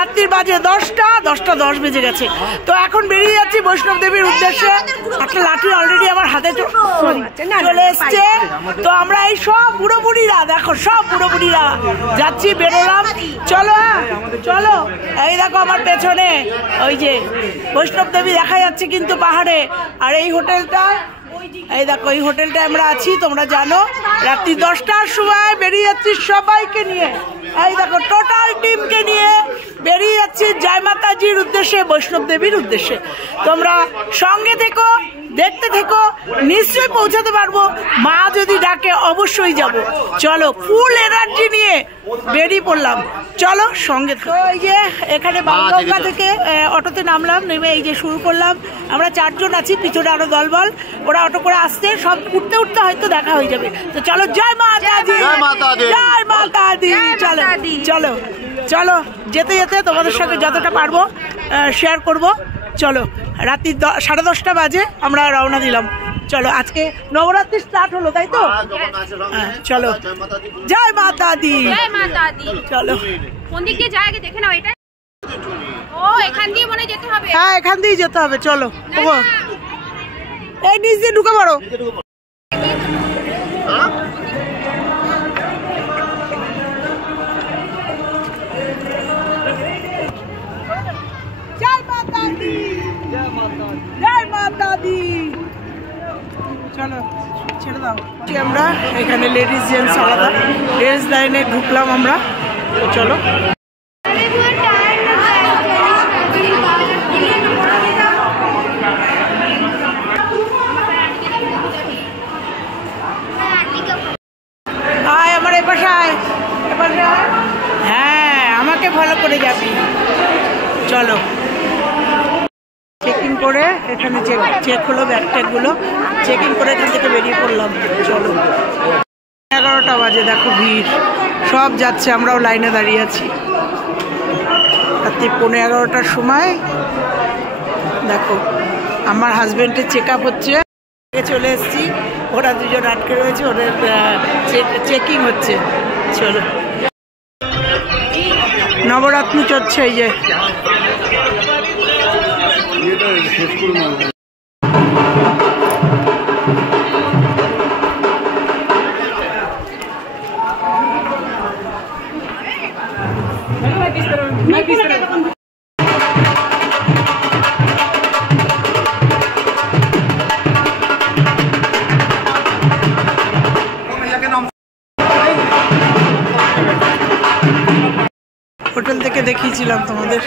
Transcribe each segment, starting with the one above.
রাত্রির বাজে 10টা 10 বেজে গেছে। তো এখন বেরিয়ে যাচ্ছি বৈষ্ণব দেবীর উদ্দেশ্যে। একটা লাঠি অলরেডি আমার হাতে চলে এসছে। তো আমরা এই সব বুড়ো বুড়িরা, দেখো সব বুড়ো বুড়িরা যাচ্ছি, বেরোলাম। চলো চলো, এই দেখো আমার পেছনে ওই যে বৈষ্ণব দেবী দেখা যাচ্ছে কিন্তু পাহাড়ে। আর এই হোটেলটা, এই দেখো এই হোটেলটা আমরা আছি, তোমরা জানো। রাত্রি 10টার সময় বেরিয়ে যাচ্ছি সবাইকে নিয়ে, এই দেখো টোটাল টিমকে নিয়ে বেরিয়ে যাচ্ছি জয় মাতাজির উদ্দেশ্যে, বৈষ্ণব দেবীর উদ্দেশ্যে। তোমরা সঙ্গে থেকো, দেখতে থেকো, নিশ্চয়ই পৌঁছাতে পারবো। মা যদি ডাকে অবশ্যই যাব। চলো, ফুল এনার্জি নিয়ে বেরিয়ে পড়লাম, চলো সঙ্গে থেকো। এই যে এখানে বাংলা থেকে অটোতে নামলাম, নেমে এই যে শুরু করলাম। আমরা 4 জন আছি, পিছনে আরো দলবল, ওরা অটো করে আসছে। সব উঠতে উঠতে হয়তো দেখা হয়ে যাবে। তো চলো, জয় মাতাজি, জয় মাতাজি। চলো চলো চলো, যেতে যেতে তোমাদের সঙ্গে যতটা পারবো শেয়ার করব। চলো, রাত্রি 10:30 বাজে আমরা রওনা দিলাম। চলো, আজকে নবরাত্রি স্টার্ট হলো, তাই তো? চলো, জয় মাতা দি। চলো, কোন দিক দিয়ে যায় আগে দেখে নাও। এটা ও এখান দিয়ে মনে যেতে হবে। হ্যাঁ, এখান দিয়ে যেতে হবে। চলো, এই নিচ দিয়ে ঢুকে পড়ো। চলো, ছেড়ে দাও। আমরা এখানে লেডিস জেন্টস আলাদা, লেডিস লাইনে ঢুকলাম আমরা। চলো, আয় আমার এ পাশে আয়, হ্যাঁ আমাকে ফলো করে যাবি। চলো, চেকিং করে এখানে চেক হলো, ব্যাগ ট্যাগগুলো চেকিং করে এখান থেকে বেরিয়ে পড়লাম। চলো, 11টা বাজে, দেখো ভিড়, সব যাচ্ছে, আমরাও লাইনে দাঁড়িয়ে আছি। রাত্রি 11:15টার সময় দেখো আমার হাজবেন্ডের চেক আপ হচ্ছে, চলে এসেছি। ওরা 2 জন আটকে রয়েছে, ওদের চেকিং হচ্ছে। চলো, নবরাত্রি চলছে, এই যে হোটেল থেকে দেখিয়েছিলাম তোমাদের।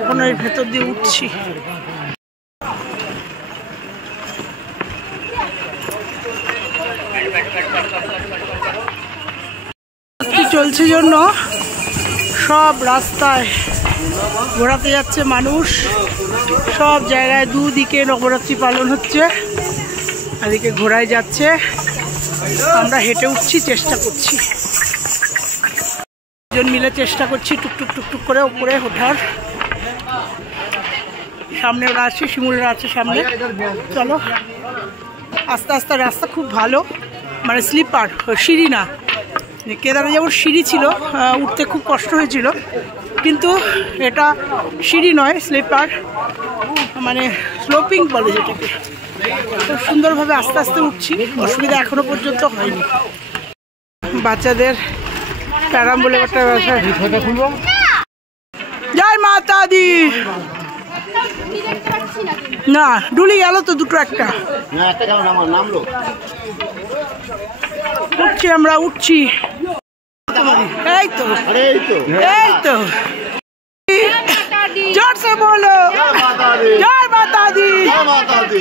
এখন এর ভেতর দিয়ে উঠছি। চলছে জন্য সব রাস্তায় ঘোরাতে যাচ্ছে মানুষ, সব জায়গায় দুদিকে নবরাত্রি পালন হচ্ছে, এদিকে ঘোরায় যাচ্ছে। আমরা হেঁটে উঠছি, চেষ্টা করছি, দুজন মিলে চেষ্টা করছি টুকটুক টুকটুক করে উপরে ওঠার। সামনে ওরা আছে, শিমুলরা আছে সামনে। চলো, আস্তে আস্তে, রাস্তা খুব ভালো, মানে স্লিপার, সিঁড়ি না। কেদারে যেমন সিঁড়ি ছিল, উঠতে খুব কষ্ট হয়েছিল, কিন্তু এটা সিঁড়ি নয়, স্লিপার, মানে স্লোপিং বলে যেটাকে। খুব সুন্দরভাবে আস্তে আস্তে উঠছি, অসুবিধা এখনো পর্যন্ত হয়নি। বাচ্চাদের প্যারাম বলে একটা ব্যবসা। জয় মাতা দি। না, ডুলি গেল তো দুটো, একটা উঠছি, আমরা উঠছি। এই তো, এই তো, जोर से बोलो जय माता दी,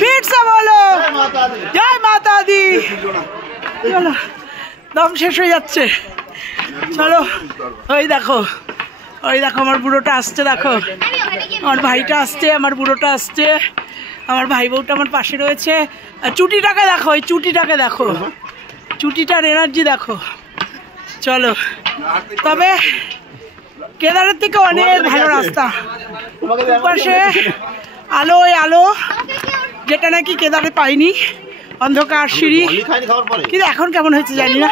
फिर से बोलो जय माता दी। चलो, दम शेष हो जाच्छे। चलो, ওই দেখো আমার বুড়োটা আসছে, দেখো। আমার ভাইটা আসছে, আমার বুড়োটা আসছে, আমার ভাই বউটা আমার পাশে রয়েছে। চুটিটাকে দেখো, এই চুটিটাকে দেখো, চুটিটার এনার্জি দেখো। চলো, তবে কেদারের থেকে অনেক ভালো রাস্তা, পাশে আলোয় আলো, যেটা নাকি কেদারে পাইনি, অন্ধকার সিঁড়ি। কিন্তু এখন কেমন হয়েছে জানি না,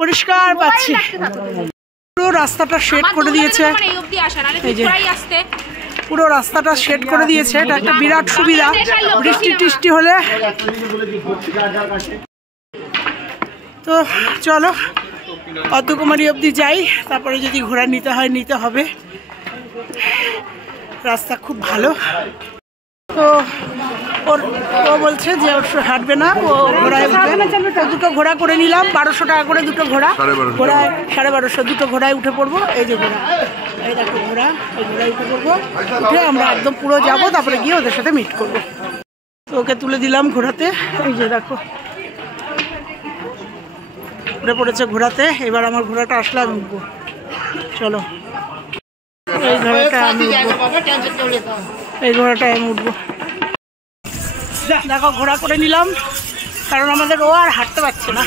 পরিষ্কার পাচ্ছি। পুরো রাস্তাটা শেড করে দিয়েছে, এই যে পুরো রাস্তাটা শেড করে দিয়েছে। এটা একটা বিরাট সুবিধা বৃষ্টি টিষ্টি হলে। তো চলো অর্ধকুমারী অবধি যাই, তারপরে যদি ঘোড়া নিতে হয় নিতে হবে। রাস্তা খুব ভালো। তো ও বলছে যে ওর হাঁটবে না, ও ঘোড়ায় উঠে। দুটো ঘোড়া করে নিলাম, 1200 টাকা করে দুটো ঘোড়া। ঘোড়ায় 1250, দুটো ঘোড়ায় উঠে পড়বো। এই যে ঘোড়া, এই দেখো ঘোড়া, এই ঘোড়ায় উঠে পড়বো। উঠে আমরা একদম পুরো যাবো, তারপরে গিয়ে ওদের সাথে মিট করবো। তো ওকে তুলে দিলাম ঘোড়াতে, এই যে দেখো উঠে পড়েছে ঘোড়াতে। এবার আমার ঘোড়াটা আসলে আমি উঠবো। চলো, এই ঘোড়াটা আমি উঠবো, এই ঘোড়াটায় আমি উঠবো। দেখো ঘোড়া করে নিলাম, কারণ আমাদের ও আর হাঁটতে পারছে না,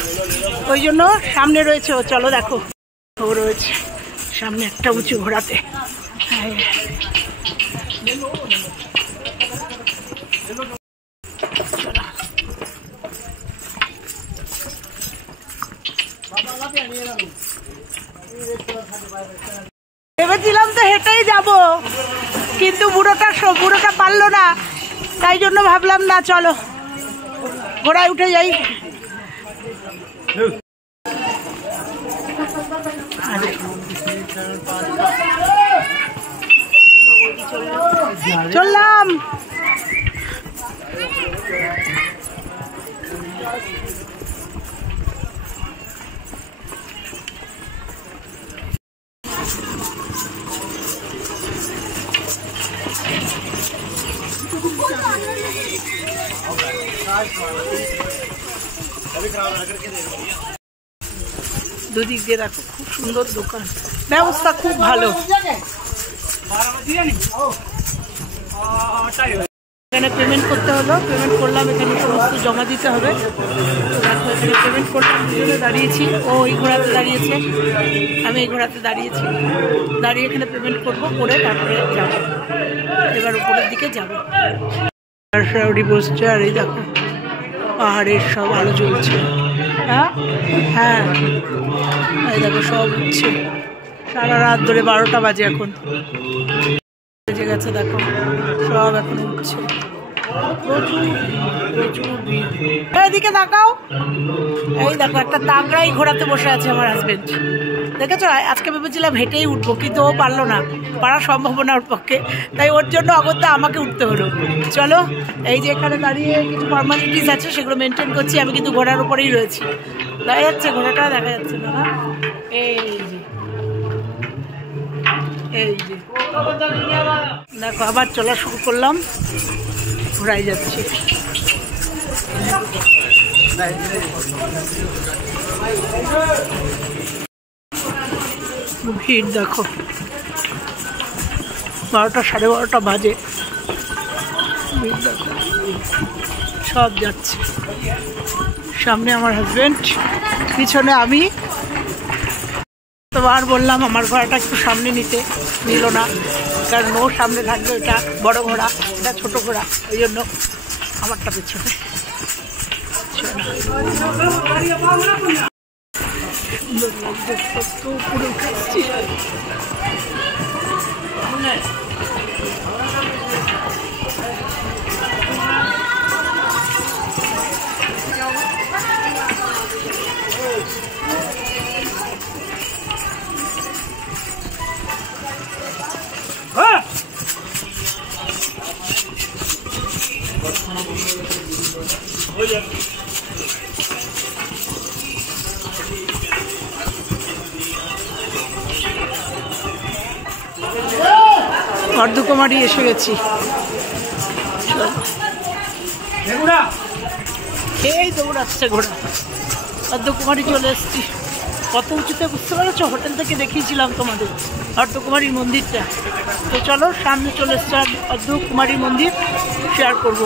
ওই জন্য সামনে রয়েছে ও। চলো দেখো, ও রয়েছে সামনে একটা উঁচু ঘোড়াতে। ভেবেছিলাম তো হেঁটেই যাব, কিন্তু বুড়োটা পারলো না, তাই জন্য ভাবলাম না চলো ঘোড়ায় উঠে যাই। চললাম। দুদিক দিয়ে দেখো খুব সুন্দর দোকান, ব্যবস্থা খুব ভালো। এখানে পেমেন্ট করতে হলো, পেমেন্ট করলাম, এখানে সমস্ত জমা দিতে হবে। দেখো এখানে পেমেন্ট করলাম, দুজনে দাঁড়িয়েছি, ও ওই ঘোড়াতে দাঁড়িয়েছে, আমি এই ঘোড়াতে দাঁড়িয়েছি। দাঁড়িয়ে এখানে পেমেন্ট করবো, করে তারপরে যাবো, এবার উপরের দিকে যাবো। বসছে, আর এই দেখো পাহাড়ের সব আলো জ্বলছে। হ্যাঁ হ্যাঁ, এই দেখো সব উঠছে, সারা রাত ধরে 12টা বাজে এখন বেজে গেছে। দেখো সব এখন উঠছে, প্রচুর প্রচুর ভিড়। এদিকে তাকাও, এই দেখো একটা তাগড়াই ঘোড়াতে বসে আছে আমার হাজবেন্ড, দেখেছো? আজকে ভেবেছিলাম হেঁটেই উঠবো, কিন্তু ও পারলো না, পারা সম্ভব না ওর পক্ষে, তাই ওর জন্য অগত্যা আমাকে উঠতে হলো। চলো, এই যে এখানে দাঁড়িয়ে কিছু ফর্মালিটিস আছে সেগুলো মেনটেন করছি, আমি কিন্তু ঘোড়ার উপরেই রয়েছি। দেখা যাচ্ছে ঘোড়াটা, দেখা যাচ্ছে না? এই যে এই যে দেখো আবার চলা শুরু করলাম, ঘোড়ায় যাচ্ছি। ভিড় দেখো, 12টা 12:30 বাজে, ভিড় দেখো, সব যাচ্ছে। সামনে আমার হাজবেন্ড, পিছনে আমি। তোমার বললাম আমার ঘোড়াটা একটু সামনে নিতে, নিল না, কারণ ও সামনে থাকবে, এটা বড় ঘোড়া, এটা ছোট ঘোড়া, ওই জন্য আমারটা পেছনে। উপরে উঠে আসছি, অর্ধকুমারী এসে গেছি। এই দৌড়াচ্ছে ঘোড়া, অর্ধকুমারী চলে এসছি, কত উঁচুতে, বুঝতে পারছো? হোটেল থেকে দেখিয়েছিলাম তোমাদের অর্ধকুমারী মন্দিরটা। তো চলো সামনে চলে এসছে অর্ধকুমারী মন্দির, শেয়ার করবো।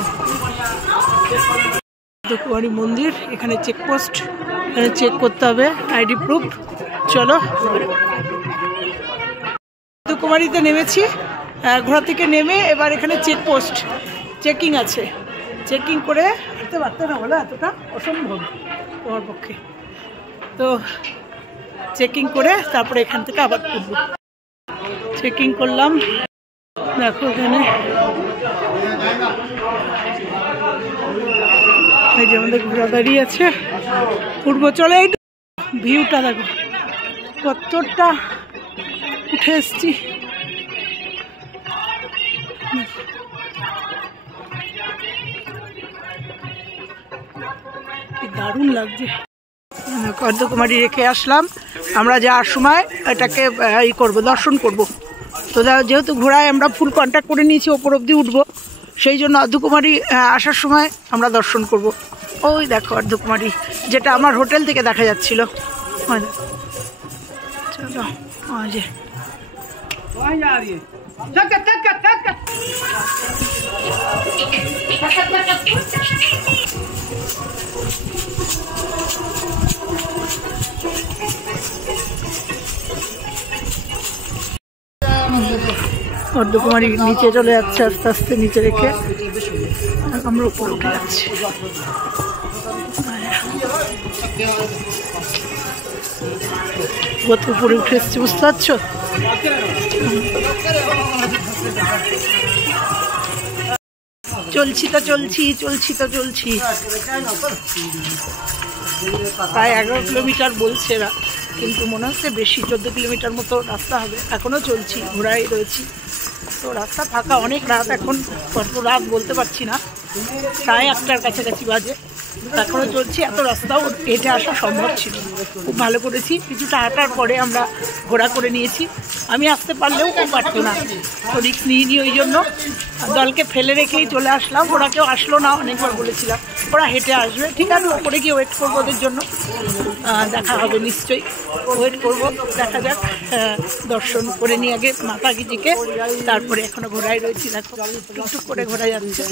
অর্ধকুমারী মন্দির, এখানে চেকপোস্ট, এখানে চেক করতে হবে আইডি প্রুফ। চলো অর্ধকুমারীতে নেমেছি, ঘোড়া থেকে নেমে এবার এখানে চেকপোস্ট, চেকিং আছে। চেকিং করে হাঁটতে পারতে না, বলো এতটা অসম্ভব তোমার পক্ষে। তো চেকিং করে তারপরে এখান থেকে আবার উঠবো। চেকিং করলাম, দেখো এখানে এই যে আমাদের ঘোড়া দাঁড়িয়ে আছে, উঠবো। চলে এই ভিউটা দেখো কতটা উঠে এসছি। কি দারুণ লাগছে। অর্ধকুমারী রেখে আসলাম আমরা, যাওয়ার সময় এটাকে ই করবো, দর্শন করব। তো যেহেতু ঘোড়ায় আমরা ফুল কন্ট্যাক্ট করে নিয়েছি, ওপর অবধি উঠবো, সেই জন্য অর্ধকুমারী আসার সময় আমরা দর্শন করব। ওই দেখো অর্ধকুমারী, যেটা আমার হোটেল থেকে দেখা যাচ্ছিল। চলো যে অর্ধকুমারী নিচে চলে যাচ্ছে, আস্তে আস্তে নিচে রেখে আমরা উপরে উঠে যাচ্ছি। কত উপরে উঠে এসছি, বুঝতে পারছো? চলছি তো চলছি, চলছি তো চলছি। প্রায় 11 কিলোমিটার বলছে এরা, কিন্তু মনে হচ্ছে বেশি, 14 কিলোমিটার মতো রাস্তা হবে। এখনও চলছি, ঘোড়ায় রয়েছি। তো রাস্তা ফাঁকা, অনেক রাত এখন, কত রাত বলতে পারছি না, প্রায় 1টার কাছাকাছি বাজে। এখনও চলছি। এত রাস্তাও হেঁটে আসা সম্ভব ছিল, খুব ভালো করেছি। কিছুটা হাঁটার পরে আমরা ঘোড়া করে নিয়েছি। আমি আসতে পারলেও কেউ পারতো না, তো রিস্ক নিইনি, ওই জন্য দলকে ফেলে রেখেই চলে আসলাম। ওরা কেউ আসলো না, অনেকবার বলেছিলাম ওরা হেঁটে আসবে। ঠিক আছে, ওপরে গিয়ে ওয়েট করবো ওদের জন্য, দেখা হবে নিশ্চয়ই, ওয়েট করবো, দেখা যাক। দর্শন করে নিই আগে মাতাজিকে, তারপরে এখনো ঘোড়ায় রয়েছি। দেখো টুকটুক করে ঘোড়া যাচ্ছে,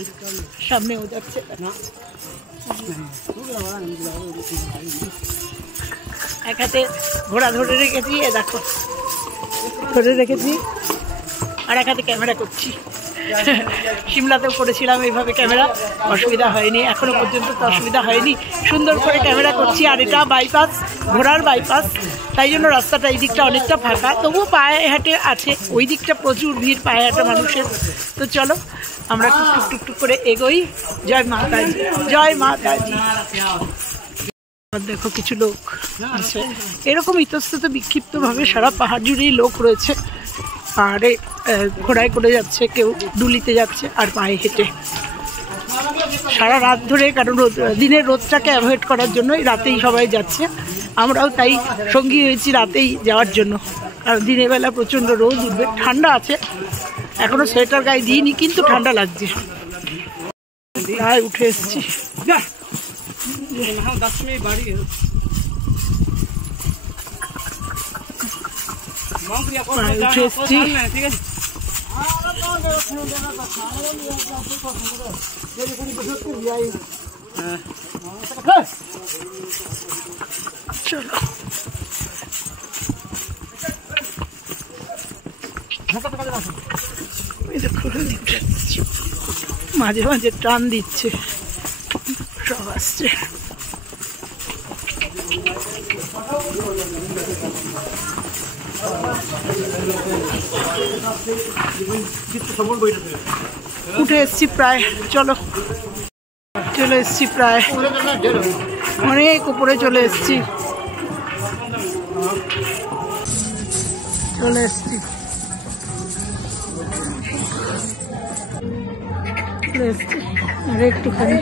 সামনেও যাচ্ছে। এক হাতে ঘোড়া ধরে রেখেছি, এ দেখো ধরে রেখেছি, আর এক হাতে ক্যামেরা করছি। সিমলাতেও করেছিলাম এইভাবে ক্যামেরা, অসুবিধা হয়নি, এখনো পর্যন্ত তো অসুবিধা হয়নি। সুন্দর করে ক্যামেরা করছি। আর এটা বাইপাস, ঘোড়ার বাইপাস, তাই জন্য রাস্তাটা এই দিকটা অনেকটা ফাঁকা, তবুও পায়ে হাঁটে আছে। ওই দিকটা প্রচুর ভিড় পায়ে হাঁটা মানুষের। তো চলো আমরা টুকটুক টুকটুক করে এগোই। জয় মাতাজি, জয় মাতাজি। দেখো কিছু লোক আছে, এরকম ইতস্তত বিক্ষিপ্তভাবে সারা পাহাড় জুড়েই লোক রয়েছে। পাহাড়ে ঘোড়ায় করে যাচ্ছে, কেউ ডুলিতে যাচ্ছে, আর পায়ে হেঁটে সারা রাত ধরে। কারণ দিনের রোদটাকে অ্যাভয়েড করার জন্যই রাতেই সবাই যাচ্ছে। আমরাও তাই সঙ্গী হয়েছি রাতেই যাওয়ার জন্য, কারণ দিনের বেলা প্রচণ্ড রোদ উঠবে। ঠান্ডা আছে, এখনো সোয়েটার গায়ে দিইনি, কিন্তু ঠান্ডা লাগছে। প্রায় উঠে এসছি, উঠে এসছি। চলো মাঝে মাঝে টান দিচ্ছে, সব আসছে। উঠে এসছি প্রায়, চলো চলে এসছি প্রায়, অনেক উপরে চলে এসছি, চলে এসছি। আর একটুখানি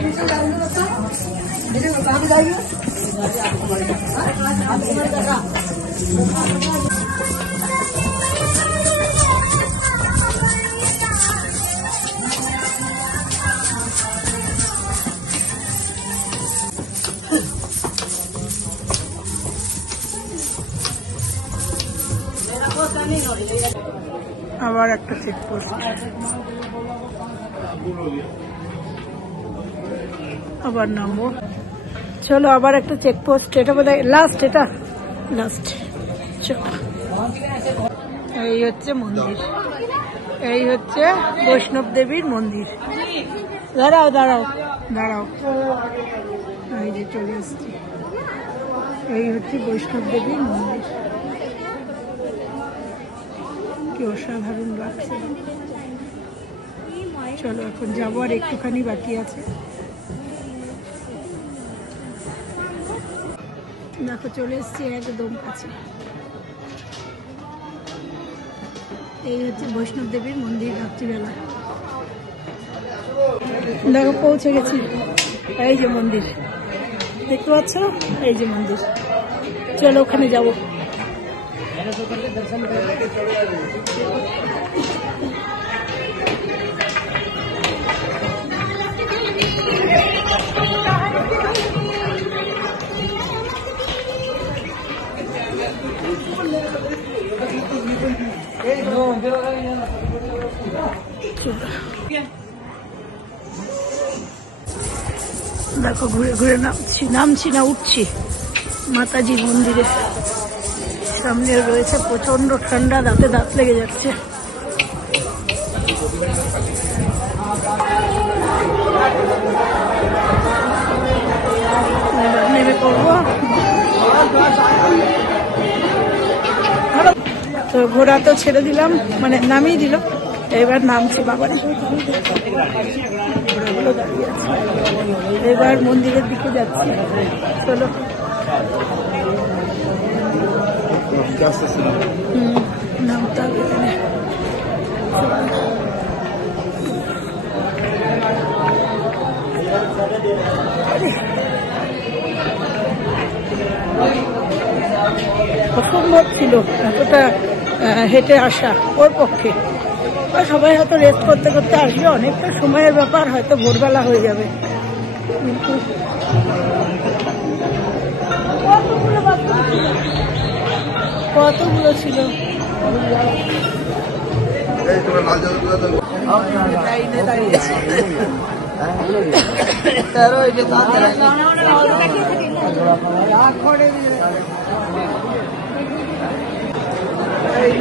আবার একটা চেকপোস্ট, আবার নামবো। চলো আবার একটা চেকপোস্ট, এটা বোধহয় লাস্ট, এটা লাস্ট। এই হচ্ছে মন্দির, এই হচ্ছে বৈষ্ণব দেবীর মন্দির। দাঁড়াও দাঁড়াও দাঁড়াও, এই যে চলে এসছি, এই হচ্ছে বৈষ্ণব দেবীর মন্দির। কি অসাধারণ লাগছে। চলো এখন যাবো, আর একটুখানি বাকি আছে। দেখো চলে এসছি একদম কাছে। এই হচ্ছে বৈষ্ণব দেবীর মন্দির রাত্রিবেলা। দেখো পৌঁছে গেছি, এই যে মন্দির দেখতে পাচ্ছ, এই যে মন্দির। চলো ওখানে যাবো। দেখো ঘুরে ঘুরে নামছি না উঠছি মাতাজি মন্দিরে। সামনে রয়েছে প্রচন্ড ঠান্ডা, দাঁতে দাঁত লেগে যাচ্ছে। নেমে পড়বো। তো ঘোড়া তো ছেড়ে দিলাম, মানে নামিয়ে দিল, এবার নামছি। বাবার ঘোড়াগুলো দাঁড়িয়ে আছে, এবার মন্দিরের দিকে যাচ্ছি। চলো নামতে হবে এখানে। অসম্ভব ছিল এতটা হেঁটে আসা ওর পক্ষে। সবাই হয়তো রেস্ট করতে করতে আসবে, অনেকটা সময়ের ব্যাপার, হয়তো ভোরবেলা হয়ে যাবে। কিন্তু কতগুলো ছিল।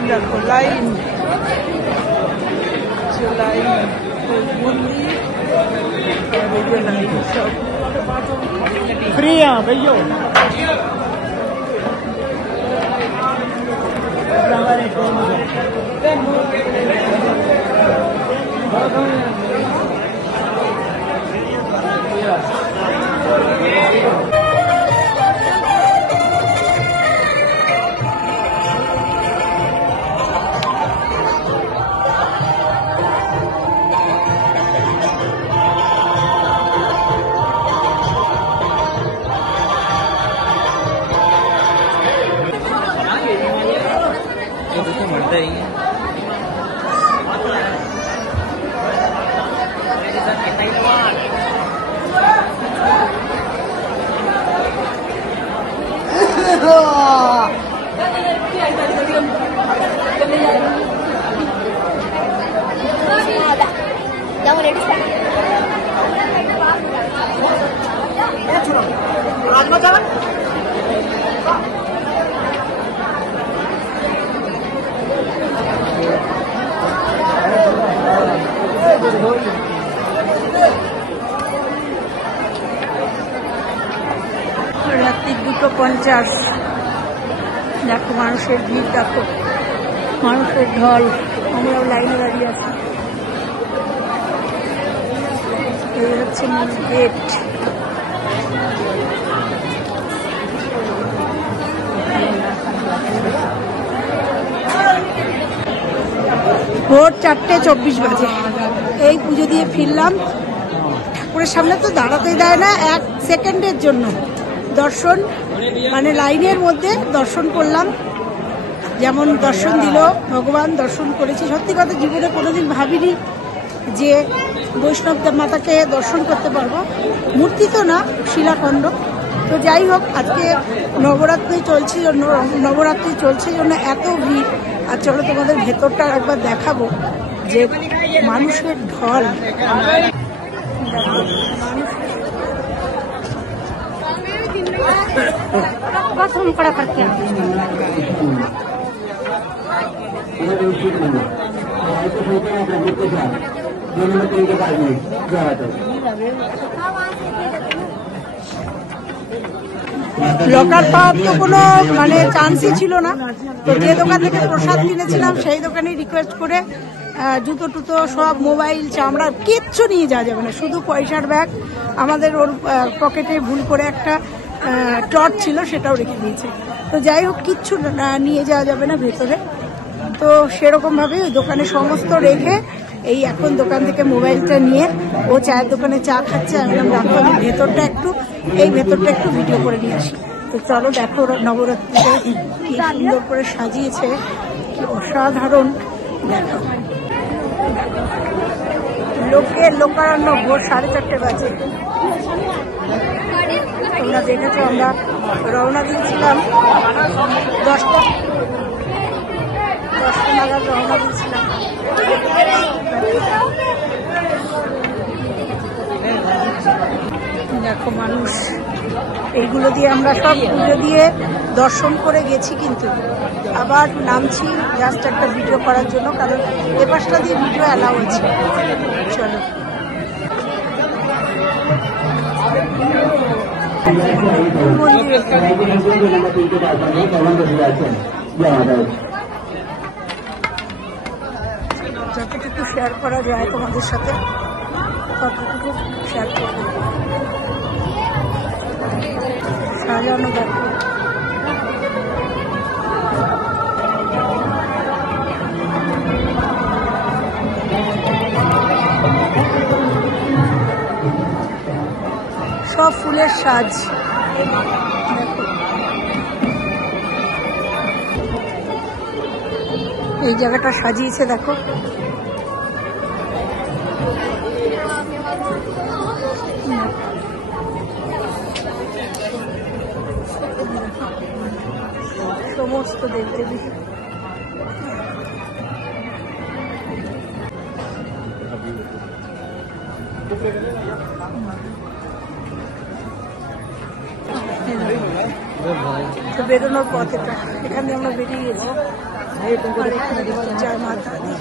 দেখো লাইন, মন্দির সব फ्री है भैया। রাত্রি 2:50। দেখো মানুষের ভিড়, দেখো মানুষের ঢল। আমরাও লাইনে দাঁড়িয়ে আছি। এই হচ্ছে মূল গেট। ভোর 4:24 বাজে। এই পুজো দিয়ে ফিরলাম। ঠাকুরের সামনে তো দাঁড়াতেই দেয় না 1 সেকেন্ডের জন্য। দর্শন মানে লাইনের মধ্যে দর্শন করলাম, যেমন দর্শন দিল ভগবান, দর্শন করেছি। সত্যি কথা জীবনে কোনোদিন ভাবিনি যে বৈষ্ণব মাতাকে দর্শন করতে পারবো। মূর্তি তো না, শিলাখণ্ড, তো যাই হোক, আজকে নবরাত্রি চলছে জন্য এত ভিড়। আর চলো তোমাদের ভেতরটা একবার দেখাবো যে মানুষের ঢল। লকার পাওয়ার তো কোনো মানে চান্সই ছিল না। তো যে দোকান থেকে প্রসাদ কিনেছিলাম সেই দোকানে রিকোয়েস্ট করে জুতো টুতো সব, মোবাইল, চামড়া কিচ্ছু নিয়ে যাওয়া যাবে না, শুধু পয়সার ব্যাগ। আমাদের ওর পকেটে ভুল করে একটা টর্চ ছিল, সেটাও রেখে দিয়েছে। তো যাই হোক, কিচ্ছু নিয়ে যাওয়া যাবে না ভেতরে। তো সেরকমভাবে ওই দোকানে সমস্ত রেখে এই এখন দোকান থেকে মোবাইলটা নিয়ে ও চায়ের দোকানে চা খাচ্ছে। আমি রাখো আমি ভেতরটা একটু ভিডিও করে নিয়ে আসি। তো চলো দেখো নবরাত্রিতে কি সুন্দর করে সাজিয়েছে, কি অসাধারণ। দেখো লোকারণ্য ভোর 4:30 বাজে। তোমরা দেখেছো আমরা রওনা দিয়েছিলাম 10টা নাগাদ রওনা দিয়েছিলাম। দেখো মানুষ, এইগুলো দিয়ে আমরা সব পুজো দিয়ে দর্শন করে গেছি, কিন্তু আবার নামছি জাস্ট একটা ভিডিও করার জন্য, কারণ এ পাশটা দিয়ে ভিডিও অ্যালাউ আছে। চলো যতটুকু শেয়ার করা যায় তোমাদের সাথে ততটুকু শেয়ার করবো। সাজানো দেখো, সব ফুলের সাজ। এই জায়গাটা সাজিয়েছে দেখো, সমস্ত দেবদেবী। তো বেরোনোর পথ এটা, এখানে আমরা বেরিয়ে গেছি। জয় মাতা দি।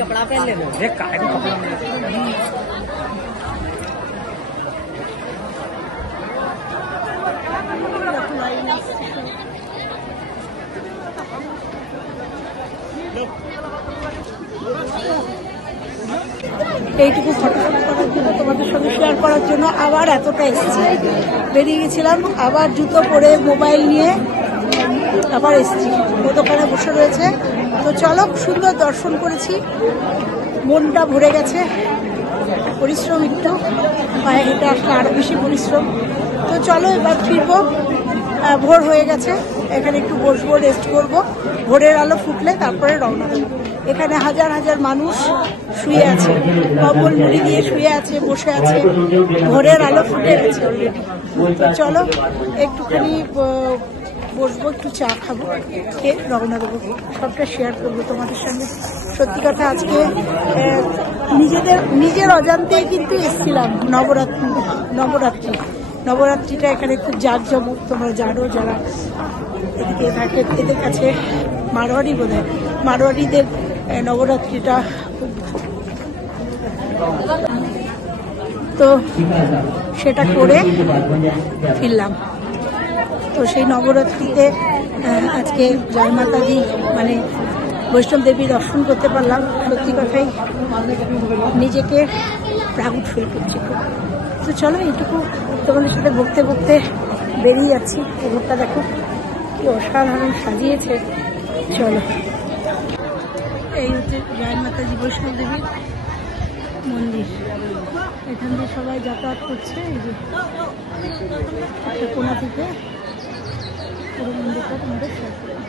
कपड़ा पहन ले এইটুকু ফটো করার জন্য, তোমাদের সঙ্গে শেয়ার করার জন্য আবার এতটা এসেছি। বেরিয়ে গেছিলাম, আবার জুতো পরে মোবাইল নিয়ে আবার এসেছি। ও দোকানে বসে রয়েছে। তো চলো, সুন্দর দর্শন করেছি, মনটা ভরে গেছে। পরিশ্রম একটু, পায়ে হেঁটে আসলে আরো বেশি পরিশ্রম। তো চলো এবার ফিরবো, ভোর হয়ে গেছে। এখানে একটু বসবো, রেস্ট করবো, ভোরের আলো ফুটলে তারপরে রওনা দেবো। এখানে হাজার হাজার মানুষ শুয়ে আছে, কম্বল মুড়ি দিয়ে শুয়ে আছে, বসে আছে, ভোরের আলো ফুটে গেছে অলরেডি। তো চলো একটুখানি বসবো, একটু চা খাবো, খেয়ে রওনা দেবো। সবটা শেয়ার করবো তোমাদের সঙ্গে। সত্যি কথা, আজকে নিজের অজান্তেই কিন্তু এসেছিলাম নবরাত্রিটা এখানে খুব জাঁকজমক। তোমরা জানো যারা এদিকে থাকে, এদের কাছে মারোয়ারি বোধ হয়, মারোয়ারিদের নবরাত্রিটা খুব, তো সেটা করে ফিরলাম। তো সেই নবরাত্রিতে আজকে জয় মাতা দি মানে বৈষ্ণব দেবী দর্শন করতে পারলাম। সত্যি কথাই নিজেকে প্রাউড ফিল করছি। তো চলো এইটুকু তোমাদের সাথে বকতে বকতে বেরিয়ে যাচ্ছি। পুকুরটা দেখো কি অসাধারণ সাজিয়েছে। চলো, এই হচ্ছে জয় মাতাজি বৈষ্ণব দেবীর মন্দির। এখান দিয়ে সবাই যাতায়াত করছে। এই যে একটা কোণা থেকে পুরো মন্দিরটা তোমাদের শেয়ার করলাম।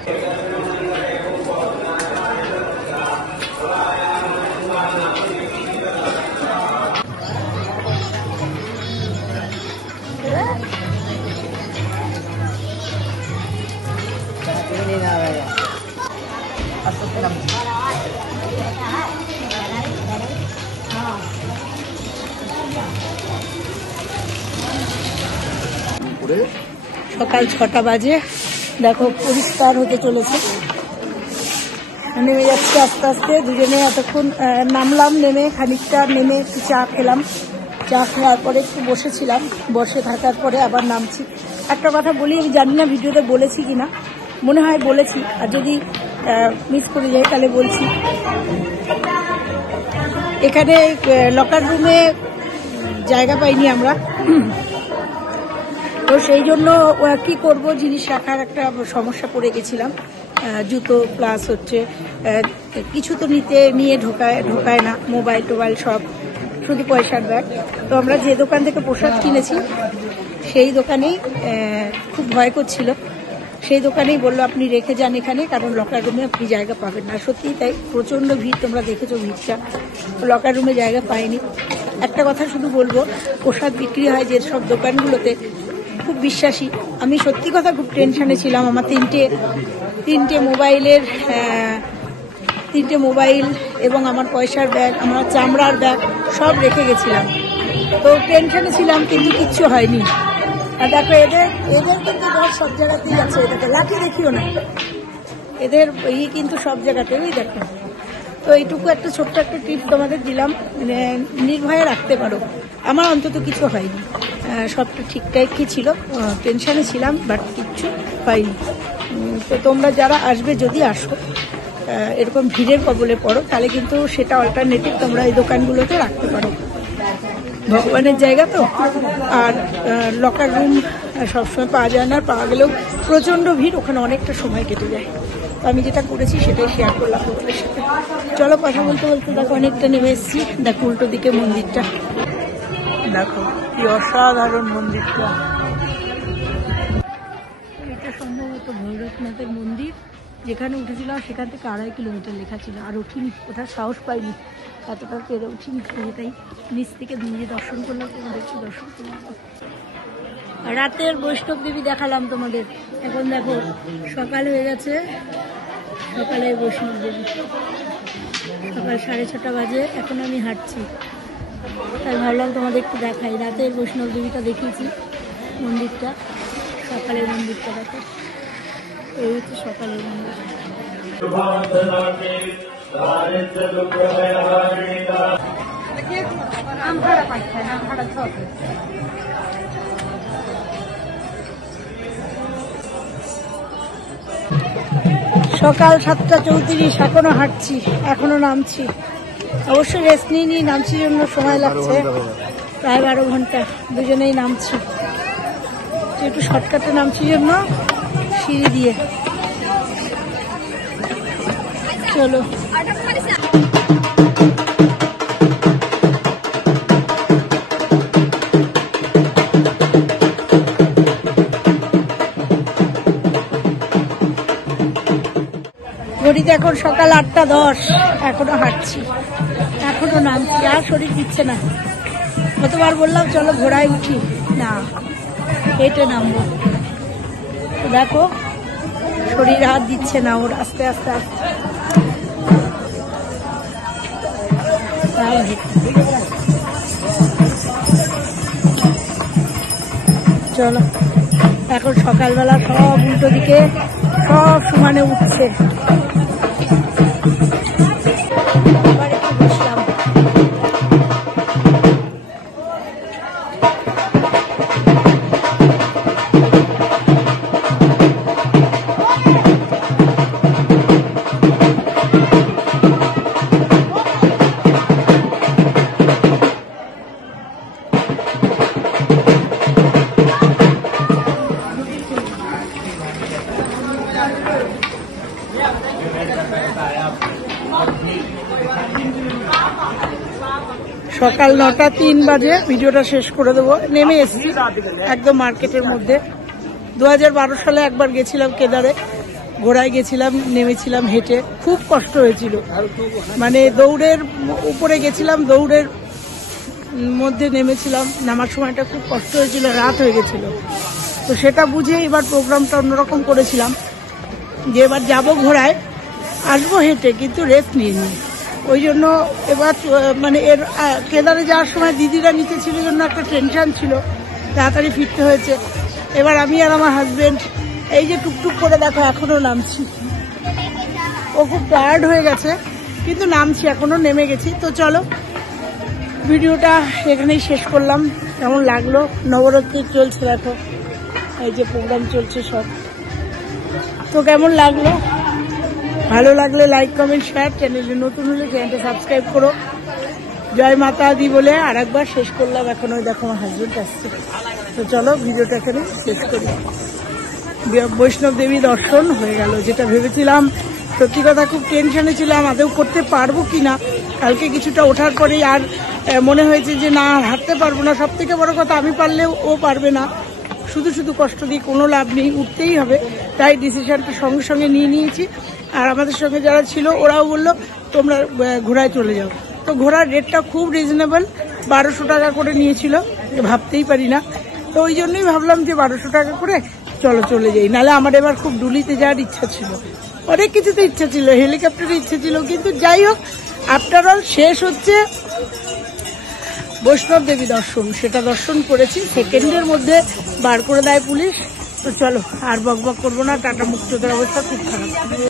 সকাল 6টা বাজে, দেখো পরিষ্কার হতে চলেছে, নেমে যাচ্ছে আস্তে আস্তে। দুজনে এতক্ষণ নামলাম, নেমে খানিকটা নেমে একটু চা খেলাম, চা খাওয়ার পরে একটু বসেছিলাম, বসে থাকার পরে আবার নামছি। একটা কথা বলি, আমি জানি না ভিডিওতে বলেছি কিনা, মনে হয় বলেছি, আর যদি মিস করে যাই তাহলে বলছি। এখানে লকার রুমে জায়গা পাইনি আমরা, তো সেই জন্য কি করব, জিনিস রাখার একটা সমস্যা পড়ে গেছিলাম। জুতো প্লাস হচ্ছে কিছু তো নিয়ে ঢোকায় না, মোবাইল টোবাইল সব, শুধু পয়সার ব্যাগ। তো আমরা যে দোকান থেকে প্রসাদ কিনেছি সেই দোকানেই খুব ভয় করছিল, সেই দোকানেই বললো আপনি রেখে যান এখানে, কারণ লকার রুমে আপনি জায়গা পাবেন না। সত্যিই তাই, প্রচণ্ড ভিড়, তোমরা দেখেছো ভিড়টা, লকার রুমে জায়গা পাইনি। একটা কথা শুধু বলবো, প্রসাদ বিক্রি হয় যে সব দোকানগুলোতে, খুব বিশ্বাসী। আমি সত্যি কথা খুব টেনশনে ছিলাম, আমার তিনটে মোবাইল এবং আমার পয়সার ব্যাগ, আমার চামড়ার ব্যাগ সব রেখে গেছিলাম, তো টেনশনে ছিলাম, কিন্তু কিচ্ছু হয়নি। আর দেখো এদের কিন্তু সব জায়গাতেই আছে, এটাকে লাঠি দেখিও না, এদের কিন্তু সব জায়গাতেই দেখো। তো এইটুকু একটা ছোট্ট একটা টিপস তোমাদের দিলাম, নির্ভয়ে রাখতে পারো। আমার অন্তত কিছু হয়নি, সবটা ঠিকঠাকই ছিল, টেনশনে ছিলাম বাট কিচ্ছু পাইনি। তো তোমরা যারা আসবে, যদি আসো এরকম ভিড়ের কবলে পড়ো, তাহলে কিন্তু সেটা অল্টারনেটিভ তোমরা এই দোকানগুলোতে রাখতে পারো, ভগবানের জায়গা তো। আর লকার রুম সবসময় পাওয়া যায় না, পাওয়া গেলেও প্রচণ্ড ভিড়, ওখানে অনেকটা সময় কেটে যায়। তো আমি যেটা করেছি সেটাই শেয়ার করলাম তোমাদের সাথে। চলো কথা বলতে বলতে দেখো অনেকটা নেমে এসেছি, দেখো উল্টো দিকে মন্দিরটা, দেখো কি অসাধারণ মন্দিরটা। এটা সম্ভবত ভৈরবনাথের মন্দির, যেখানে উঠেছিলাম সেখান থেকে 2.5 কিলোমিটার লেখা ছিল, আর উঠিনি, ওঠার সাহস পাইনি, এতটা পেরে উঠিনি, তাই নিচ থেকে নিজে দর্শন করলাম, তোমাদেরকে দর্শন করলাম। রাতের বৈষ্ণব দেবী দেখালাম তোমাদের, এখন দেখো সকাল হয়ে গেছে, সকালে বৈষ্ণব দেবী, সকাল 6:30 বাজে, এখন আমি হাঁটছি, তাই ভাবলাম তোমাদের একটু দেখাই। রাতের বৈষ্ণব দেবীটা দেখিয়েছি, মন্দিরটা, সকালের মন্দিরটা দেখো, এই হচ্ছে সকালের মন্দির। সকাল 7:34, এখনো হাঁটছি, এখনো নামছি, অবশ্যই রেস্ট নিয়ে নামছি, জন্য সময় লাগছে প্রায় 12 ঘন্টা, দুজনেই নামছি, একটু শর্টকাটে নামছি জন্য সিঁড়ি দিয়ে। চলো ঘড়িতে এখন সকাল 8:10, এখনো হাঁটছি, এখনো নামছি, আর শরীর দিচ্ছে না। কতবার বললাম চলো ঘোড়ায় উঠি, না হেঁটে নামবো, তো দেখো শরীর হাত দিচ্ছে না ওর, আস্তে আস্তে আসছে। চলো, এখন সকালবেলা সব উল্টো দিকে সব সমানে উঠছে। সকাল 9:03 বাজে, ভিডিওটা শেষ করে দেবো। নেমে এসেছি একদম মার্কেটের মধ্যে, 2012 সালে একবার গেছিলাম কেদারে, ঘোড়ায় গেছিলাম, নেমেছিলাম হেঁটে, খুব কষ্ট হয়েছিল। মানে দৌড়ের উপরে গেছিলাম, দৌড়ের মধ্যে নেমেছিলাম, নামার সময়টা খুব কষ্ট হয়েছিল, রাত হয়ে গেছিল। তো সেটা বুঝে এবার প্রোগ্রামটা অন্যরকম করেছিলাম, যে এবার যাবো ঘোড়ায়, আসবো হেঁটে, কিন্তু রেস্ট নিইনি। ওই জন্য এবার মানে কেদারে যাওয়ার সময় দিদিরা নিচে ছিল জন্য একটা টেনশন ছিল, তাড়াতাড়ি ফিরতে হয়েছে। এবার আমি আর আমার হাজবেন্ড এই যে টুকটুক করে দেখো এখনো নামছি, ও খুব টায়ার্ড হয়ে গেছে কিন্তু নামছি, এখনো নেমে গেছি। তো চলো ভিডিওটা এখানেই শেষ করলাম। কেমন লাগলো? নবরাত্রি চলছে, দেখো এই যে প্রোগ্রাম চলছে সব। তো কেমন লাগলো? ভালো লাগলে লাইক কমেন্ট শেয়ার, চ্যানেলে নতুন হলে চ্যানেলটা সাবস্ক্রাইব করো। জয় মাতা দি বলে আর একবার শেষ করলাম। এখন ওই দেখো আমার হাজবেন্ড আসছে। তো চলো ভিডিওটা এখানে শেষ করি। বৈষ্ণব দেবী দর্শন হয়ে গেল, যেটা ভেবেছিলাম, সত্যি কথা খুব টেনশনে ছিলাম আদৌ করতে পারবো কিনা। কালকে কিছুটা ওঠার পরেই আর মনে হয়েছে যে না, হাঁটতে পারবো না। সব থেকে বড় কথা, আমি পারলেও ও পারবে না, শুধু শুধু কষ্ট দিয়ে কোনো লাভ নেই, উঠতেই হবে। তাই ডিসিশনটা সঙ্গে সঙ্গে নিয়ে নিয়েছি। আর আমাদের সঙ্গে যারা ছিল ওরাও বললো তোমরা ঘোড়ায় চলে যাও। তো ঘোড়ার রেটটা খুব রিজনেবল, 1200 টাকা করে নিয়েছিল, ভাবতেই পারি না। তো ওই জন্যই ভাবলাম যে 1200 টাকা করে চলো চলে যাই। নাহলে আমার এবার খুব ডুলিতে যাওয়ার ইচ্ছা ছিল, অনেক কিছুতে ইচ্ছা ছিল, হেলিকপ্টারের ইচ্ছা ছিল, কিন্তু যাই হোক আফটার অল শেষ হচ্ছে বৈষ্ণব দেবী দর্শন, সেটা দর্শন করেছি। সেকেন্ডের মধ্যে বার করে দেয় পুলিশ। তো চলো আর বকবক করবো না, টাটা, মুক্তদের অবস্থা খুব খারাপ।